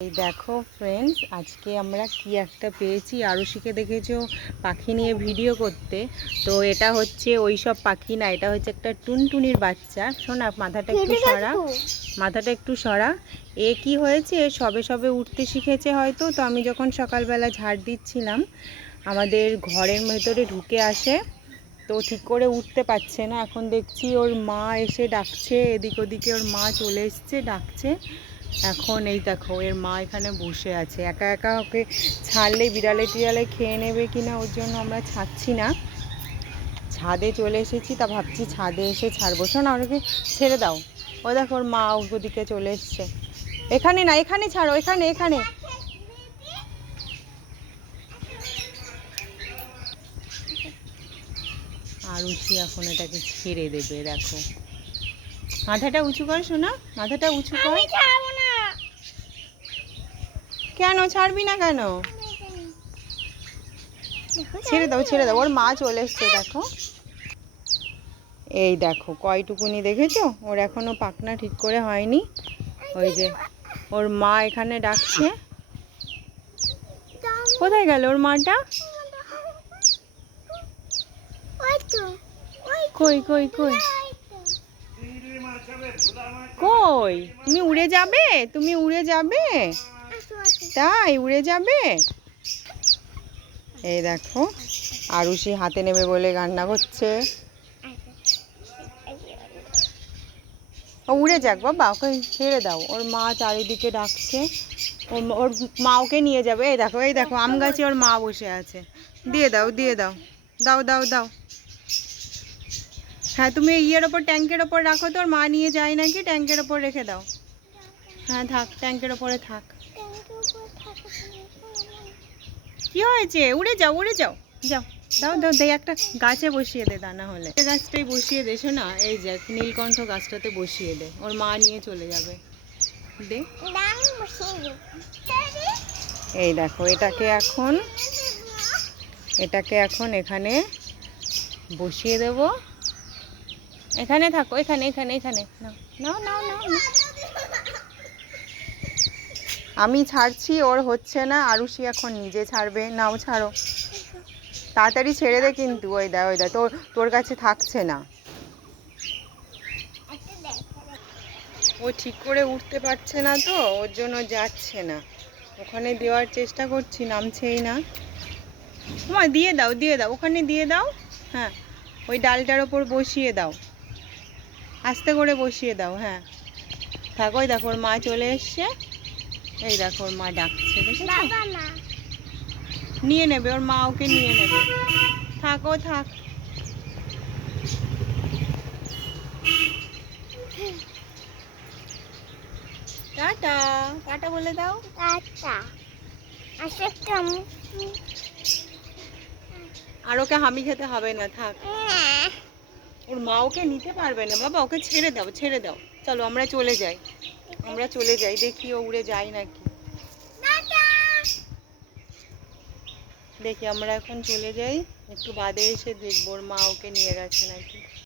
এই দেখো ফ্রেন্ডস, আজকে আমরা কি একটা পেয়েছি। আরুষিকে দেখেছো পাখি নিয়ে ভিডিও করতে, তো এটা হচ্ছে ওই সব পাখি না, এটা হচ্ছে একটা টুনটুনির বাচ্চা। শোনা, মাথাটা একটু সরা, মাথাটা একটু সরা। এ কি হয়েছে, সবে সবে উঠতে শিখেছে হয়তো। তো আমি যখন সকালবেলা ঝাড় দিচ্ছিলাম, আমাদের ঘরের ভেতরে ঢুকে আসে, তো ঠিক করে উঠতে পারছে না। এখন দেখছি ওর মা এসে ডাকছে, এদিক ওদিকে ওর মা চলে এসছে, ডাকছে। এখন এই দেখো এর মা এখানে বসে আছে, একা একা ওকে ছাড়লে বিড়ালে টিড়ালে খেয়ে নেবে কিনা, ওর জন্য আমরা ছাড়ছি না। ছাদে চলে এসেছি, তা ভাবছি ছাদে এসে ছাড়বো। শোনা, ওকে ছেড়ে দাও। ও দেখো ওর মা ওদিকে চলে এসছে। এখানে না, এখানে ছাড়ো, এখানে এখানে। আরুষি এখন এটাকে ছেড়ে দেবে। দেখো মাথাটা উঁচু কর শোনা, মাথাটা উঁচু কর। কেন ছাড়বি না কেন? ছেড়ে দাও ছেড়ে দাও, ওর মা চলে এসছে। দেখো এই দেখো কয়টুকুনি দেখেছো, ওর এখনো পাখনা ঠিক করে হয়নি। ওই যে ওর মা এখানে ডাকছে। কোথায় গেল ওর মাটা? কই কই কই কই? তুমি উড়ে যাবে, তুমি উড়ে যাবে, তাই উড়ে যাবে। এই দেখো আরুষি হাতে নেবে বলে কান্না করছে। ও উড়ে যাক বাবা, ওকে ছেড়ে দাও। ওর মা চারিদিকে ডাকছে, ওর মা ওকে নিয়ে যাবে। এই দেখো এই দেখো আম গাছে ওর মা বসে আছে। দিয়ে দাও দিয়ে দাও, দাও দাও দাও। হ্যাঁ তুমি ইয়ের ওপর, ট্যাঙ্কের ওপর রাখো, তো ওর মা নিয়ে যায় নাকি, ট্যাঙ্কের ওপর রেখে দাও। হ্যাঁ থাক, ট্যাঙ্কের ওপরে থাক। কি হয়েছে? উড়ে যাও উড়ে যাও, যাও। দাও দাও দে, একটা গাছে বসিয়ে দে, দানা হলে গাছটাই বসিয়ে দেছো না। এই যে নীলকণ্ঠ গাছটাতে বসিয়ে দে, ওর মা নিয়ে চলে যাবে। দে। এই দেখো এটাকে এখন এখানে বসিয়ে দেব। এখানে থাকো, এখানে এখানে এখানে। নাও নাও নাও নাও। আমি ছাড়ছি, ওর হচ্ছে না। আরুষি এখন নিজে ছাড়বে। নাও ছাড়ো, তাড়াতাড়ি ছেড়ে দে কিন্তু। ওই দা ওই দা, তোর তোর কাছে থাকছে না। ও ঠিক করে উঠতে পারছে না, তো ওর জন্য যাচ্ছে না। ওখানে দেওয়ার চেষ্টা করছি, নামছেই না। মা দিয়ে দাও দিয়ে দাও, ওখানে দিয়ে দাও। হ্যাঁ ওই ডালটার ওপর বসিয়ে দাও, আস্তে করে বসিয়ে দাও। হ্যাঁ থাকো। ওই দেখো ওর মা চলে এসছে। এই দেখো ওর মা ডাকছে, দেখেছো? নিয়ে নেবে ওর মা, ওকে নিয়ে নেবে। থাকো থাক। টাটা, টাটা বলে দাও। টাটা। আর ওকে হামি খেতে হবে না, থাক। ওর মা ওকে নিতে পারবে না বাবা, ওকে ছেড়ে দাও ছেড়ে দাও। চলো আমরা চলে যাই, আমরা চলে যাই, দেখি ও উড়ে যায় নাকি। দেখি আমরা এখন চলে যাই, একটু বাদে এসে দেখবো ওর মা ওকে নিয়ে গেছে নাকি।